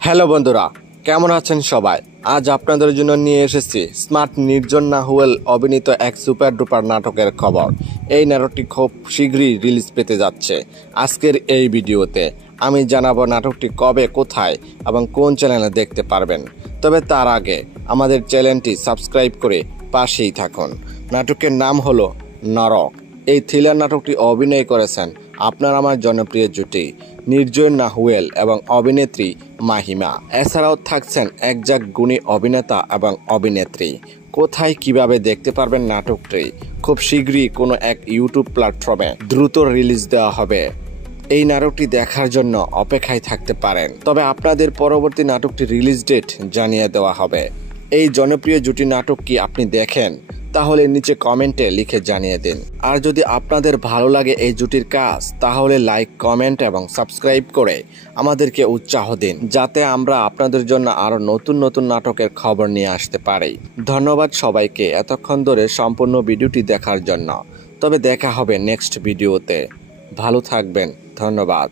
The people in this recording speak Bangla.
হ্যালো বন্ধুরা, কেমন আছেন সবাই? আজ আপনাদের জন্য নিয়ে এসেছি স্মার্ট নির্জন নাহুয়েল অভিনীত এক সুপার ডুপার নাটকের খবর। এই নাটকটি খুব শীঘ্রই রিলিজ পেতে যাচ্ছে। আজকের এই ভিডিওতে আমি জানাবো নাটকটি কবে, কোথায় এবং কোন চ্যানেলে দেখতে পারবেন। তবে তার আগে আমাদের চ্যানেলটি সাবস্ক্রাইব করে পাশেই থাকুন। নাটকের নাম হলো নরক। এই থ্রিলার নাটকটি অভিনয় করেছেন আপনার আমার জনপ্রিয় জুটি নির্জন নাহুয়েল এবং অভিনেত্রী মাহিমা। এছাড়াও থাকছেন একজাক গুণী অভিনেতা এবং অভিনেত্রী। কোথায় কিভাবে দেখতে পারবেন নাটকটি? খুব শীঘ্রই কোনো এক ইউটিউব প্ল্যাটফর্মে দ্রুত রিলিজ দেওয়া হবে। এই নাটকটি দেখার জন্য অপেক্ষায় থাকতে পারেন। তবে আপনাদের পরবর্তী নাটকটি রিলিজ ডেট জানিয়ে দেওয়া হবে। এই জনপ্রিয় জুটি নাটক কি আপনি দেখেন? তাহলে নিচে কমেন্টে লিখে জানিয়ে দিন। আর যদি আপনাদের ভালো লাগে এই জুটির কাজ, তাহলে লাইক, কমেন্ট এবং সাবস্ক্রাইব করে আমাদেরকে উৎসাহ দিন, যাতে আমরা আপনাদের জন্য আরো নতুন নতুন নাটকের খবর নিয়ে আসতে পারি। ধন্যবাদ সবাইকে এতক্ষণ ধরে সম্পূর্ণ ভিডিওটি দেখার জন্য। তবে দেখা হবে নেক্সট ভিডিওতে। ভালো থাকবেন। ধন্যবাদ।